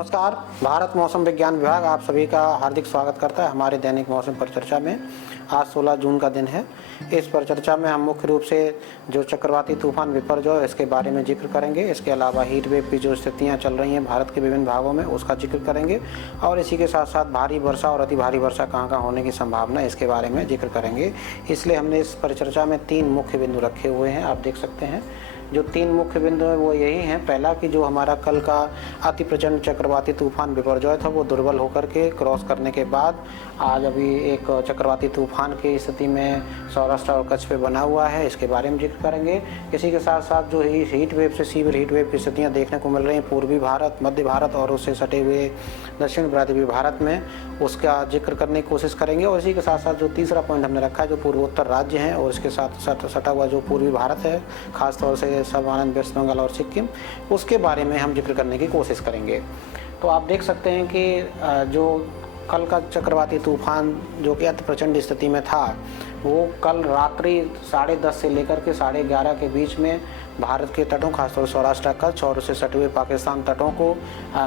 नमस्कार। भारत मौसम विज्ञान विभाग आप सभी का हार्दिक स्वागत करता है हमारे दैनिक मौसम परिचर्चा में। आज 16 जून का दिन है। इस परिचर्चा में हम मुख्य रूप से जो चक्रवाती तूफान बिपरजॉय इसके बारे में जिक्र करेंगे। इसके अलावा हीट वेव की जो स्थितियां चल रही हैं भारत के विभिन्न भागों में उसका जिक्र करेंगे और इसी के साथ साथ भारी वर्षा और अति भारी वर्षा कहाँ कहाँ होने की संभावना इसके बारे में जिक्र करेंगे। इसलिए हमने इस परिचर्चा में 3 मुख्य बिंदु रखे हुए हैं। आप देख सकते हैं जो 3 मुख्य बिंदु हैं वो यही हैं। पहला कि जो हमारा कल का अति प्रचंड चक्रवाती तूफान बिपरजॉय था वो दुर्बल होकर के क्रॉस करने के बाद आज अभी एक चक्रवाती तूफान की स्थिति में सौराष्ट्र और कच्छ पे बना हुआ है, इसके बारे में जिक्र करेंगे। इसी के साथ साथ जो हीट वेव से सीवियर हीट वेव की स्थितियाँ देखने को मिल रही हैं पूर्वी भारत, मध्य भारत और उससे सटे हुए दक्षिण पूर्वी भारत में, उसका जिक्र करने की कोशिश करेंगे। और इसी के साथ साथ जो तीसरा पॉइंट हमने रखा है जो पूर्वोत्तर राज्य हैं और इसके साथ सटा हुआ जो पूर्वी भारत है, खासतौर से सब आनंद, वेस्ट बंगाल और सिक्किम, उसके बारे में हम जिक्र करने की कोशिश करेंगे। तो आप देख सकते हैं कि जो कल का चक्रवाती तूफान जो कि अति प्रचंड स्थिति में था वो कल रात्रि 10:30 से लेकर के 11:30 के बीच में भारत के तटों, खासतौर सौराष्ट्र, कच्छ और उससे सटे हुए पाकिस्तान तटों को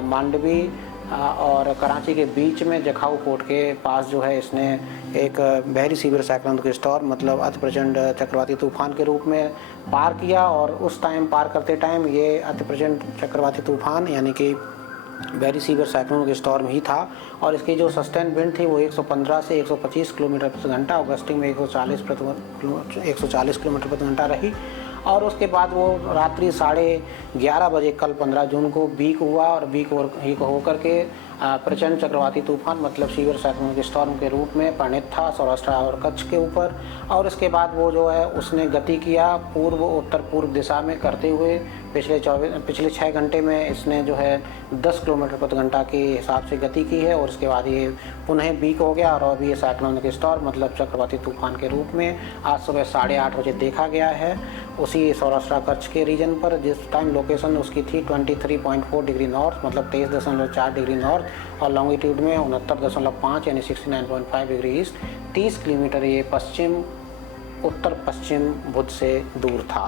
मांडवी और कराची के बीच में जखाऊ पोर्ट के पास जो है इसने एक वेरी सीवियर साइक्लोनिक स्टॉर्म मतलब अति प्रचंड चक्रवाती तूफान के रूप में पार किया। और उस टाइम पार करते टाइम ये अति प्रचंड चक्रवाती तूफान यानी कि वेरी सीवियर साइक्लोनिक स्टॉर्म ही था और इसकी जो सस्टेन विंड थी वो 115 से 125 किलोमीटर प्रति घंटा और गस्टिंग में 140 किलोमीटर प्रति घंटा रही। और उसके बाद वो रात्रि 11:30 बजे कल 15 जून को वीक हुआ और वीक होकर के प्रचंड चक्रवाती तूफान मतलब सीवियर साइक्लोनिक स्टॉर्म के रूप में परिणत था सौराष्ट्र और कच्छ के ऊपर। और इसके बाद वो जो है उसने गति किया पूर्व उत्तर पूर्व दिशा में करते हुए पिछले 6 घंटे में इसने जो है 10 किलोमीटर प्रति घंटा के हिसाब से गति की है। और उसके बाद ये पुनः वीक हो गया और अभी ये साइक्लोनिक स्टॉर्म मतलब चक्रवाती तूफान के रूप में आज सुबह 8:30 बजे देखा गया है उसी सौराष्ट्र कच्छ के रीजन पर, जिस टाइम लोकेशन उसकी थी 23.4 डिग्री नॉर्थ मतलब 23.4 डिग्री नॉर्थ और लॉन्गिट्यूड में 69.5 यानी 69.5 डिग्री ईस्ट। 30 किलोमीटर ये उत्तर पश्चिम भुज से दूर था।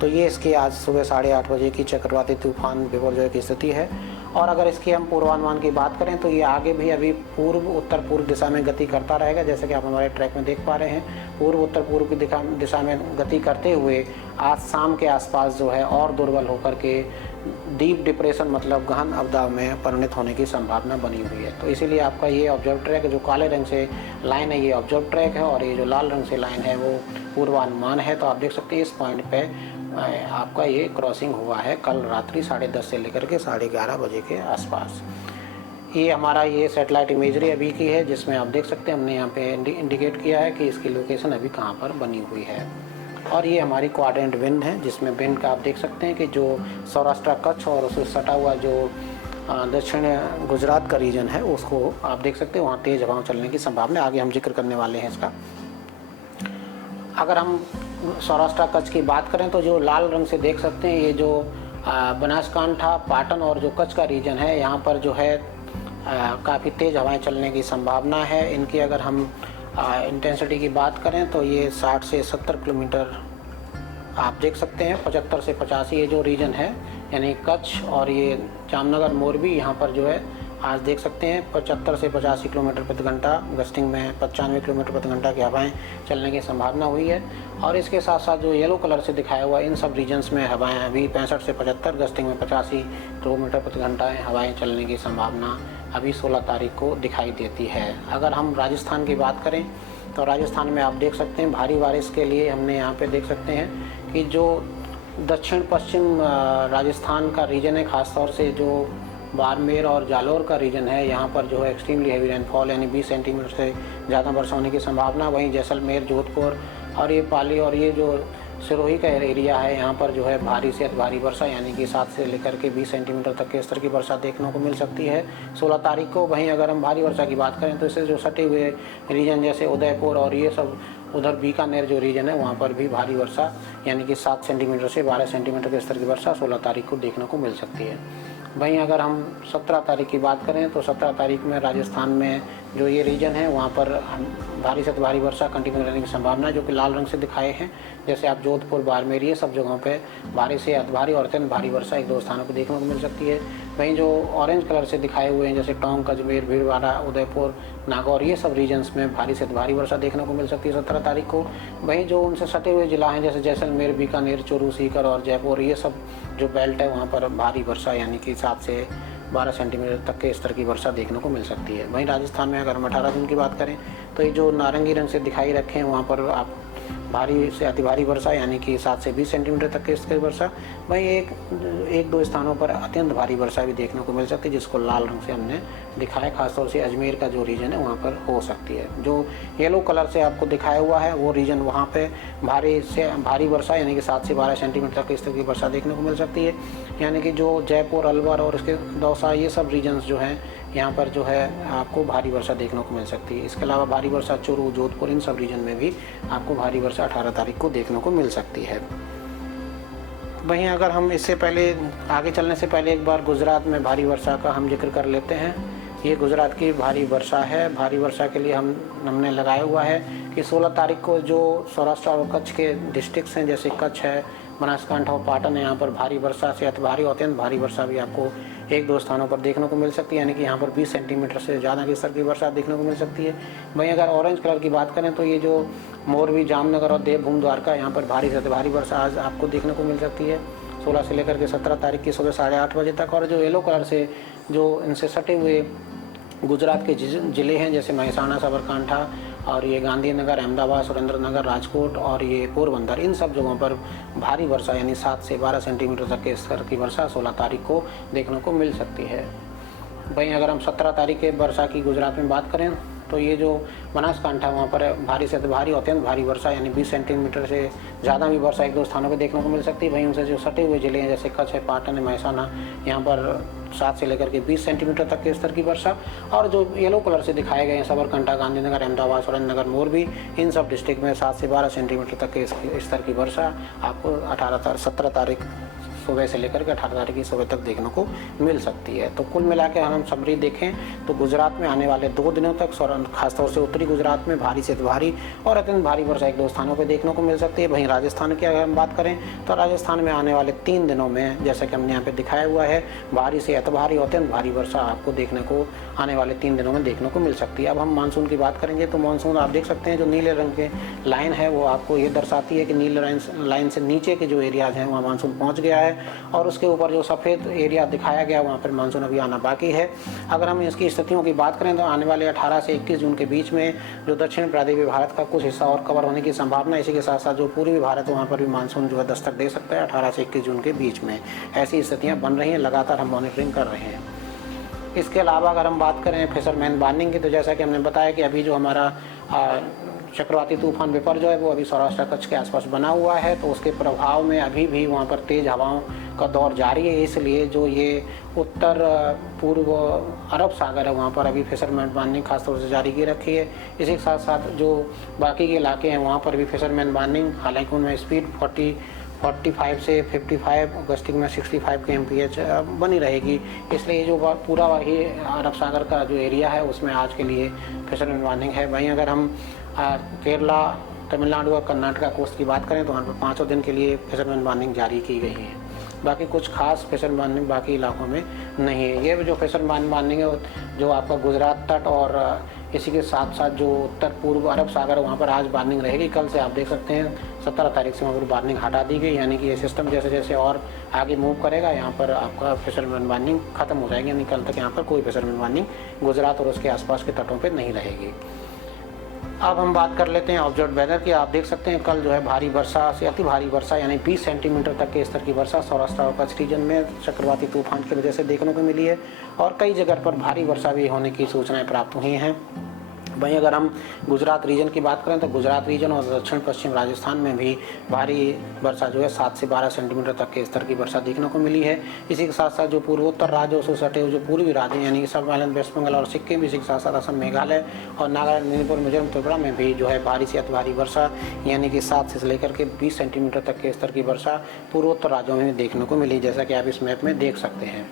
तो ये इसकी आज सुबह 8:30 बजे की चक्रवाती तूफान बिपरजॉय की स्थिति है। और अगर इसकी हम पूर्वानुमान की बात करें तो ये आगे भी अभी पूर्व उत्तर पूर्व दिशा में गति करता रहेगा। जैसे कि आप हमारे ट्रैक में देख पा रहे हैं पूर्व उत्तर पूर्व की दिशा में गति करते हुए आज शाम के आसपास जो है और दुर्बल होकर के डीप डिप्रेशन मतलब गहन अवदाब में परिणत होने की संभावना बनी हुई है। तो इसीलिए आपका ये ऑब्जर्व ट्रैक जो काले रंग से लाइन है ये ऑब्जर्व ट्रैक है और ये जो लाल रंग से लाइन है वो पूर्वानुमान है। तो आप देख सकते हैं इस पॉइंट पे आपका ये क्रॉसिंग हुआ है कल रात्रि 10:30 से लेकर के 11:30 बजे के आसपास। ये हमारा ये सैटेलाइट इमेजरी अभी की है जिसमें आप देख सकते हैं हमने यहाँ पे इंडिकेट किया है कि इसकी लोकेशन अभी कहाँ पर बनी हुई है। और ये हमारी क्वाड्रेंट विंड है जिसमें विंड का आप देख सकते हैं कि जो सौराष्ट्र कच्छ और उससे सटा हुआ जो दक्षिण गुजरात का रीजन है उसको आप देख सकते हैं वहाँ तेज़ हवाओं चलने की संभावना आगे हम जिक्र करने वाले हैं इसका। अगर हम सौराष्ट्र कच्छ की बात करें तो जो लाल रंग से देख सकते हैं ये जो बनासकांठा, पाटन और जो कच्छ का रीजन है यहाँ पर जो है काफ़ी तेज़ हवाएं चलने की संभावना है। इनकी अगर हम इंटेंसिटी की बात करें तो ये 60 से 70 किलोमीटर आप देख सकते हैं। 75 से 85 ये जो रीजन है यानी कच्छ और ये जामनगर, मोरबी, यहाँ पर जो है आज देख सकते हैं 75 से 85 किलोमीटर प्रति घंटा, गस्टिंग में 95 किलोमीटर प्रति घंटा की हवाएं चलने की संभावना हुई है। और इसके साथ साथ जो येलो कलर से दिखाया हुआ इन सब रीजन्स में हवाएं अभी 65 से 75, गस्टिंग में 85 किलोमीटर प्रति घंटा हवाएं चलने की संभावना अभी 16 तारीख को दिखाई देती है। अगर हम राजस्थान की बात करें तो राजस्थान में आप देख सकते हैं भारी बारिश के लिए हमने यहाँ पे देख सकते हैं कि जो दक्षिण पश्चिम राजस्थान का रीजन है, ख़ासतौर से जो बाड़मेर और जालौर का रीजन है यहाँ पर जो है एक्सट्रीमली हैवी रेनफॉल यानी 20 सेंटीमीटर से ज़्यादा वर्षा होने की संभावना। वहीं जैसलमेर, जोधपुर और ये पाली और ये जो सिरोही का एरिया है यहाँ पर जो है भारी से अति भारी वर्षा यानी कि 7 से लेकर के 20 सेंटीमीटर तक के स्तर की वर्षा देखने को मिल सकती है 16 तारीख को। वहीं अगर हम भारी वर्षा की बात करें तो इससे जो सटे हुए रीजन जैसे उदयपुर और ये सब उधर बीकानेर जो रीजन है वहाँ पर भी भारी वर्षा यानी कि 7 सेंटीमीटर से 12 सेंटीमीटर के स्तर की वर्षा 16 तारीख को देखने को मिल सकती है। वहीं अगर हम 17 तारीख की बात करें तो 17 तारीख में राजस्थान में जो ये रीजन है वहाँ पर भारी से अति भारी वर्षा कंटिन्यू रहने की संभावना है, जो कि लाल रंग से दिखाए हैं। जैसे आप जोधपुर, बाड़मेर, ये सब जगहों पे भारी से अति भारी और अत्यंत भारी वर्षा 1-2 स्थानों पर देखने को मिल सकती है। वहीं जो ऑरेंज कलर से दिखाए हुए हैं जैसे टोंक, अजमेर, भीलवाड़ा, उदयपुर, नागौर, ये सब रीजन्स में भारी से अति भारी वर्षा देखने को मिल सकती है 17 तारीख को। वहीं जो उनसे सटे हुए जिला हैं जैसे जैसलमेर, बीकानेर, चूरू, सीकर और जयपुर, ये सब जो बेल्ट है वहाँ पर भारी वर्षा यानी कि 7 से 12 सेंटीमीटर तक के स्तर की वर्षा देखने को मिल सकती है। वहीं राजस्थान में अगर हम 18 जून की बात करें तो ये जो नारंगी रंग से दिखाई रखे हैं वहाँ पर आप भारी से अति भारी वर्षा यानी कि 7 से 20 सेंटीमीटर तक के स्तर की वर्षा। वहीं एक दो स्थानों पर अत्यंत भारी वर्षा भी देखने को मिल सकती है, जिसको लाल रंग से हमने दिखाया। खासतौर से अजमेर का जो रीजन है वहाँ पर हो सकती है। जो येलो कलर से आपको दिखाया हुआ है वो रीजन, वहाँ पे भारी से भारी वर्षा यानी कि 7 से 12 सेंटीमीटर तक के स्तर की वर्षा देखने को मिल सकती है। यानी कि जो जयपुर, अलवर और इसके दौसा, ये सब रीजन्स जो हैं यहाँ पर जो है आपको भारी वर्षा देखने को मिल सकती है। इसके अलावा भारी वर्षा चूरू, जोधपुर, इन सब रीजन में भी आपको भारी वर्षा 18 तारीख को देखने को मिल सकती है। वहीं अगर हम इससे पहले आगे चलने से पहले एक बार गुजरात में भारी वर्षा का हम जिक्र कर लेते हैं। ये गुजरात की भारी वर्षा है। भारी वर्षा के लिए हमने लगाया हुआ है कि 16 तारीख को जो सौराष्ट्र और कच्छ के डिस्ट्रिक्ट्स हैं जैसे कच्छ है, बनासकांठा और पाटन है, यहाँ पर भारी वर्षा से अति भारी और अत्यंत भारी वर्षा भी आपको 1-2 स्थानों पर देखने को मिल सकती है। यानी कि यहाँ पर 20 सेंटीमीटर से ज़्यादा के स्तर की वर्षा देखने को मिल सकती है। वहीं अगर ऑरेंज कलर की बात करें तो ये जो मोरबी, जामनगर और देवभूमि, द्वारका, यहाँ पर भारी से अति भारी वर्षा आज आपको देखने को मिल सकती है 16 से लेकर के 17 तारीख की सुबह 8:30 बजे तक। और जो येलो कलर से जो इनसे सटे हुए गुजरात के जिले हैं जैसे महसाणा, साबरकांठा और ये गांधीनगर, अहमदाबाद, सुरेंद्रनगर, राजकोट और ये पोरबंदर, इन सब जगहों पर भारी वर्षा यानी 7 से 12 सेंटीमीटर तक के स्तर की वर्षा 16 तारीख को देखने को मिल सकती है। वहीं अगर हम 17 तारीख के वर्षा की गुजरात में बात करें तो ये जो बनासकांठा, वहाँ पर भारी से भारी और अत्यंत भारी वर्षा यानी 20 सेंटीमीटर से ज़्यादा भी वर्षा 1-2 स्थानों पर देखने को मिल सकती है। वहीं उनसे जो सटे हुए जिले हैं जैसे कच्छ है, पाटन है, महसाना, यहाँ पर 7 से लेकर के 20 सेंटीमीटर तक के स्तर की वर्षा। और जो येलो कलर से दिखाए गए हैं साबरकांठा, गांधीनगर, अहमदाबाद, सुरेंद्रनगर, मोरबी, इन सब डिस्ट्रिक्ट में 7 से 12 सेंटीमीटर तक के स्तर की वर्षा आपको 17 तारीख सुबह से लेकर के 18 तारीख की सुबह तक देखने को मिल सकती है। तो कुल मिला के हम समरी देखें तो गुजरात में आने वाले 2 दिनों तक खासतौर से उत्तरी गुजरात में भारी से भारी और अत्यंत भारी वर्षा 1-2 स्थानों पर देखने को मिल सकती है। वहीं राजस्थान की अगर हम बात करें तो राजस्थान में आने वाले 3 दिनों में जैसा कि हमने यहाँ पे दिखाया हुआ है भारी से अति भारी और अत्यंत भारी वर्षा आपको देखने को आने वाले 3 दिनों में देखने को मिल सकती है। अब हम मानसून की बात करेंगे तो मानसून आप देख सकते हैं जो नीले रंग के लाइन है वो आपको ये दर्शाती है कि नीले लाइन से नीचे के जो एरियाज हैं वहाँ मानसून पहुँच गया है और उसके ऊपर जो सफ़ेद एरिया दिखाया गया वहाँ पर मानसून अभी आना बाकी है। अगर हम इसकी स्थितियों की बात करें तो आने वाले 18 से 21 जून के बीच में जो दक्षिण प्रायद्वीपीय भारत का कुछ हिस्सा और कवर होने की संभावना है। इसी के साथ साथ जो पूर्वी भारत है वहाँ पर भी मानसून जो है दस्तक दे सकता है 18 से 21 जून के बीच में। ऐसी स्थितियाँ बन रही हैं, लगातार हम मॉनिटरिंग कर रहे हैं। इसके अलावा अगर हम बात करें फिशरमैन वार्निंग की तो जैसा कि हमने बताया कि अभी जो हमारा चक्रवाती तूफान विपर जो है वो अभी सौराष्ट्र कच्छ के आसपास बना हुआ है, तो उसके प्रभाव में अभी भी वहाँ पर तेज़ हवाओं का दौर जारी है। इसलिए जो ये उत्तर पूर्व अरब सागर है वहाँ पर अभी फिशरमैन वार्निंग खासतौर से जारी की रखी है। इसी के साथ साथ जो बाकी के इलाके हैं वहाँ पर भी फिशरमैन वार्निंग, हालांकि उनमें स्पीड 45 से 55, गस्टिंग में 65 के MPH बनी रहेगी। इसलिए जो पूरा ही अरब सागर का जो एरिया है उसमें आज के लिए फिशरमैन वार्निंग है। वहीं अगर हम केरला, तमिलनाडु और कर्नाटका कोस्ट की बात करें तो वहाँ पर 5 दिन के लिए फिशरमैन वार्निंग जारी की गई है। बाकी कुछ खास फिशरमैन वार्निंग बाकी इलाकों में नहीं है। ये जो फिशरमैन वार्निंग है जो आपका गुजरात तट और इसी के साथ साथ जो उत्तर पूर्व अरब सागर वहाँ पर आज वार्निंग रहेगी। कल से आप देख सकते हैं 17 तारीख से वहाँ पर वार्निंग हटा दी गई, यानी कि ये सिस्टम जैसे जैसे और आगे मूव करेगा यहाँ पर आपका फिशरमैन वार्निंग खत्म हो जाएगी, यानी कल तक यहाँ पर कोई फिशरमैन वार्निंग गुजरात और उसके आसपास के तटों पर नहीं रहेगी। अब हम बात कर लेते हैं ऑब्जर्व वेदर की। आप देख सकते हैं कल जो है भारी वर्षा से अति भारी वर्षा यानी 20 सेंटीमीटर तक के स्तर की वर्षा सौराष्ट्र और कच्छ रीजन में चक्रवाती तूफान की वजह से देखने को मिली है और कई जगह पर भारी वर्षा भी होने की सूचनाएं प्राप्त हुई हैं। वहीं अगर हम गुजरात रीजन की बात करें तो गुजरात रीजन और दक्षिण पश्चिम राजस्थान में भी भारी वर्षा जो है 7 से 12 सेंटीमीटर तक के स्तर की वर्षा देखने को मिली है। इसी के साथ साथ जो पूर्वोत्तर राज्यों से सटे हुए जो पूर्वी राज्य यानी कि सब आइलैंड, वेस्ट बंगाल और सिक्किम, इसी के साथ साथ असम, मेघालय और नागालैंड, मणिपुर, मिजोरम, त्रिपुरा में भी जो है भारी से अति भारी वर्षा यानी कि 7 से लेकर के 20 सेंटीमीटर तक के स्तर की वर्षा पूर्वोत्तर राज्यों में देखने को मिली, जैसा कि आप इस मैप में देख सकते हैं।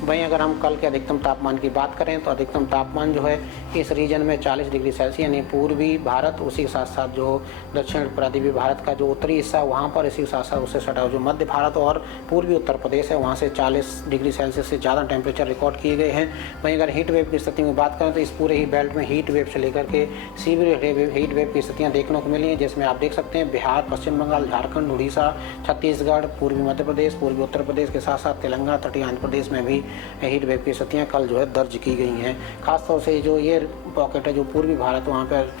वहीं अगर हम कल के अधिकतम तापमान की बात करें तो अधिकतम तापमान जो है इस रीजन में 40 डिग्री सेल्सियस यानी पूर्वी भारत, उसी के साथ साथ जो दक्षिण प्रायद्वीपीय भारत का जो उत्तरी हिस्सा वहाँ पर, इसी के साथ साथ उससे सटा जो मध्य भारत और पूर्वी उत्तर प्रदेश है वहाँ से 40 डिग्री सेल्सियस से ज़्यादा टेम्परेचर रिकॉर्ड किए गए हैं। वहीं अगर हीट वेव की स्थिति में बात करें तो इस पूरे ही बेल्ट में हीट वेव से लेकर के सीवियर हीट वेव की स्थितियाँ देखने को मिली हैं, जिसमें आप देख सकते हैं बिहार, पश्चिम बंगाल, झारखंड, उड़ीसा, छत्तीसगढ़, पूर्वी मध्य प्रदेश, पूर्वी उत्तर प्रदेश के साथ साथ तेलंगाना, तटीय आंध्र प्रदेश में भी हीट वेव की स्थितियाँ कल जो है दर्ज की गई हैं। खासतौर से जो ये पॉकेट है जो पूर्वी भारत, वहाँ पर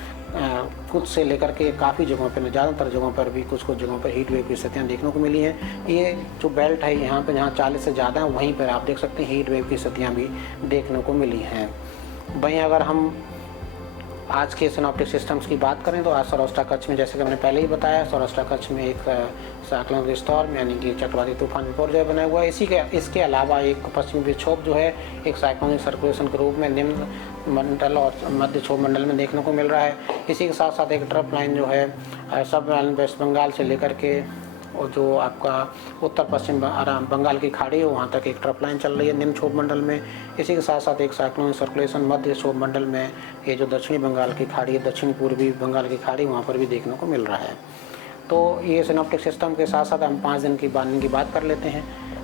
कुछ से लेकर के काफ़ी जगहों पर, ज़्यादातर जगहों पर भी कुछ जगहों पर हीट वेव की स्थितियाँ देखने को मिली हैं। ये जो बेल्ट है यहाँ पे जहाँ 40 से ज़्यादा है वहीं पर आप देख सकते हैं हीट वेव की स्थितियाँ भी देखने को मिली हैं। वहीं अगर हम आज के सिनॉप्टिक सिस्टम्स की बात करें तो आज सौराष्ट्र कच्छ में, जैसे कि मैंने पहले ही बताया, सौराष्ट्र कच्छ में एक साइक्लोनिक स्टॉर्म यानी कि चक्रवाती तूफान विपर्जय बना हुआ है। इसके अलावा एक पश्चिमी विक्षोभ जो है एक साइक्लोनिक सर्कुलेशन के रूप में निम्न मंडल और मध्य क्षोभ मंडल में देखने को मिल रहा है। इसी के साथ साथ एक ट्रफ लाइन जो है सब वेस्ट बंगाल से लेकर के और जो आपका उत्तर पश्चिम बंगाल की खाड़ी है वहाँ तक एक ट्रफ लाइन चल रही है निम्न क्षोभ मंडल में। इसी के साथ साथ एक साइक्लोनिक सर्कुलेशन मध्य क्षोभ मंडल में ये जो दक्षिणी बंगाल की खाड़ी है, दक्षिण पूर्वी बंगाल की खाड़ी, वहाँ पर भी देखने को मिल रहा है। तो ये सिनॉप्टिक सिस्टम के साथ साथ हम 5 दिन की वार्निंग की बात कर लेते हैं।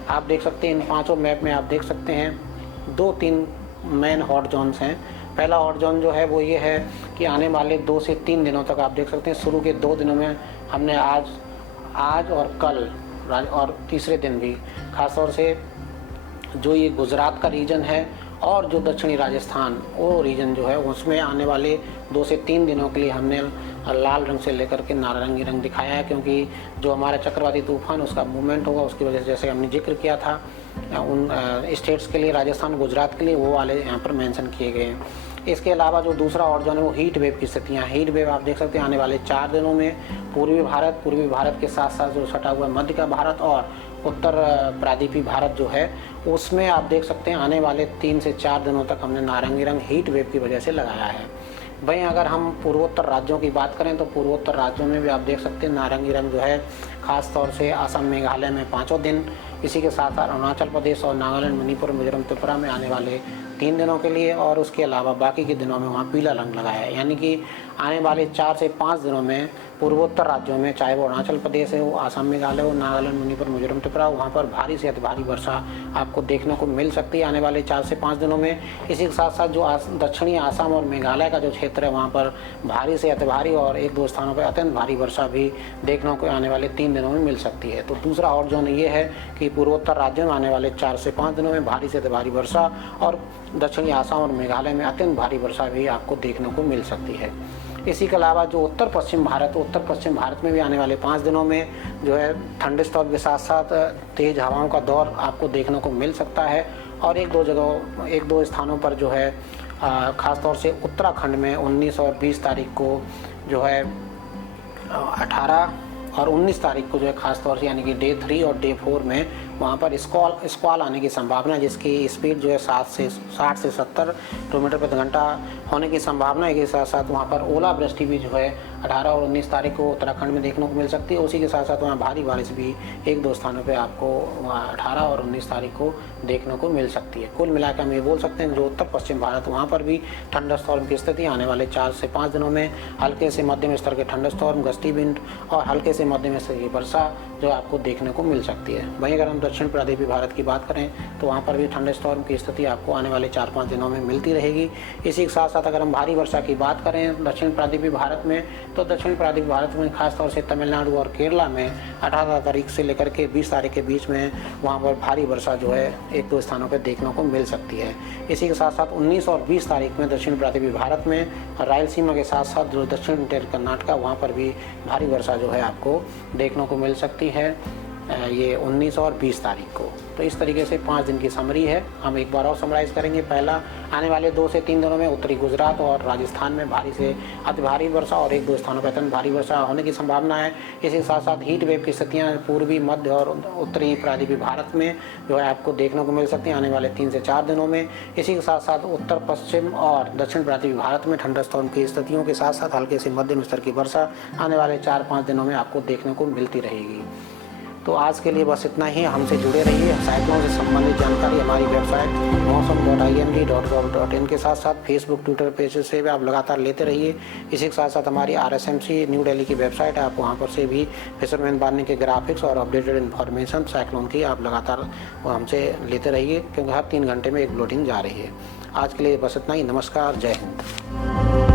आप देख सकते हैं इन पाँचों मैप में आप देख सकते हैं 2-3 मेन हॉट जोन्स हैं। पहला हॉट जोन जो है वो ये है कि आने वाले 2 से 3 दिनों तक आप देख सकते हैं, शुरू के 2 दिनों में हमने आज और कल और तीसरे दिन भी खासतौर से जो ये गुजरात का रीजन है और जो दक्षिणी राजस्थान वो रीजन जो है उसमें आने वाले 2 से 3 दिनों के लिए हमने लाल रंग से लेकर के नारंगी रंग दिखाया है, क्योंकि जो हमारा चक्रवाती तूफान उसका मूवमेंट होगा उसकी वजह से, जैसे हमने जिक्र किया था उन स्टेट्स के लिए, राजस्थान, गुजरात के लिए, वो वाले यहाँ पर मेंशन किए गए हैं। इसके अलावा जो दूसरा और जो है वो हीट वेव की स्थितियाँ, हीट वेव आप देख सकते हैं आने वाले 4 दिनों में पूर्वी भारत के साथ साथ जो सटा हुआ मध्य का भारत और उत्तर प्रायद्वीपीय भारत जो है उसमें आप देख सकते हैं आने वाले 3 से 4 दिनों तक हमने नारंगी रंग हीट वेव की वजह से लगाया है। वहीं अगर हम पूर्वोत्तर राज्यों की बात करें तो पूर्वोत्तर राज्यों में भी आप देख सकते हैं नारंगी रंग जो है खास तौर से असम, मेघालय में 5 दिन, इसी के साथ साथ अरुणाचल प्रदेश और नागालैंड, मणिपुर, मिजोरम, त्रिपुरा में आने वाले 3 दिनों के लिए, और उसके अलावा बाकी के दिनों में वहाँ पीला रंग लगाया है। यानी कि आने वाले 4 से 5 दिनों में पूर्वोत्तर राज्यों में, चाहे वो अरुणाचल प्रदेश है, वो असम, मेघालय हो, नागालैंड, मणिपुर, मिजोरम, त्रिपुरा, वहाँ पर भारी से अति भारी वर्षा आपको देखने को मिल सकती है आने वाले 4 से 5 दिनों में। इसी के साथ साथ जो दक्षिणी आसाम और मेघालय का जो क्षेत्र है वहाँ पर भारी से अति भारी और 1-2 स्थानों पर अत्यंत भारी वर्षा भी देखने को आने वाले 3 दिनों में मिल सकती है। तो दूसरा और जोन ये है कि पूर्वोत्तर राज्यों में आने वाले 4 से 5 दिनों में भारी से अति भारी वर्षा और दक्षिणी आसाम और मेघालय में अत्यंत भारी वर्षा भी आपको देखने को मिल सकती है। इसी के अलावा जो उत्तर पश्चिम भारत में भी आने वाले 5 दिनों में जो है थंडरस्टॉर्म के साथ साथ तेज हवाओं का दौर आपको देखने को मिल सकता है, और 1-2 स्थानों पर जो है ख़ासतौर से उत्तराखंड में 19 और 20 तारीख को जो है 18 और 19 तारीख को जो है खासतौर से यानी कि डे 3 और डे 4 में वहाँ पर स्क्वाल आने की संभावना है, जिसकी स्पीड जो है 60 से 70 किलोमीटर प्रति घंटा होने की संभावना है। के साथ साथ वहाँ पर ओलावृष्टि भी जो है 18 और 19 तारीख को उत्तराखंड में देखने को मिल सकती है। उसी के साथ साथ वहाँ भारी बारिश भी 1-2 स्थानों पे आपको 18 और 19 तारीख को देखने को मिल सकती है। कुल मिलाकर हम ये बोल सकते हैं जो उत्तर पश्चिम भारत वहाँ पर भी थंडरस्टॉर्म की स्थिति आने वाले 4 से 5 दिनों में हल्के से मध्यम स्तर के थंडरस्टॉर्म, गस्टी विंड और हल्के से मध्यम स्तर की वर्षा जो आपको देखने को मिल सकती है। वहीं अगर हम दक्षिण प्रायद्वीपीय भारत की बात करें तो वहाँ पर भी थंडरस्टॉर्म की स्थिति आपको आने वाले 4-5 दिनों में मिलती रहेगी। इसी के साथ साथ अगर हम भारी वर्षा की बात करें दक्षिण प्रायद्वीपीय भारत में, तो दक्षिण प्रायद्वीपीय भारत में खासतौर से तमिलनाडु और केरला में 18 तारीख से लेकर के 20 तारीख के बीच में वहाँ पर भारी वर्षा जो है 1-2 स्थानों पर देखने को मिल सकती है। इसी के साथ साथ 19 और 20 तारीख में दक्षिण प्रायद्वीपीय भारत में रायलसीमा के साथ साथ जो दक्षिण कर्नाटक वहाँ पर भी भारी वर्षा जो है आपको देखने को मिल सकती है ये 19 और 20 तारीख को। तो इस तरीके से 5 दिन की समरी है। हम एक बार और समराइज़ करेंगे। पहला, आने वाले 2 से 3 दिनों में उत्तरी गुजरात और राजस्थान में भारी से अति भारी वर्षा और 1-2 स्थानों पर अत्यंत भारी वर्षा होने की संभावना है। इसी के साथ साथ हीट वेव की स्थितियाँ पूर्वी, मध्य और उत्तरी प्रायद्वीपीय भारत में जो है आपको देखने को मिल सकती हैं आने वाले 3 से 4 दिनों में। इसी के साथ साथ उत्तर पश्चिम और दक्षिण प्रायद्वीपीय भारत में थंडरस्टॉर्म की स्थितियों के साथ साथ हल्के से मध्यम स्तर की वर्षा आने वाले 4-5 दिनों में आपको देखने को मिलती रहेगी। तो आज के लिए बस इतना ही। हमसे जुड़े रहिए। साइक्लोन से संबंधित जानकारी हमारी वेबसाइट मौसम.imd.gov.in के साथ साथ फेसबुक ट्विटर पेज से भी आप लगातार लेते रहिए। इसी के साथ साथ हमारी RSMC न्यू दिल्ली की वेबसाइट है, आप वहाँ पर से भी फिशरमैन वार्निंग के ग्राफिक्स और अपडेटेड इन्फॉर्मेशन साइक्लोन की आप लगातार हमसे लेते रहिए, क्योंकि हर 3 घंटे में एक बुलेटिन जा रही है। आज के लिए बस इतना ही। नमस्कार, जय हिंद।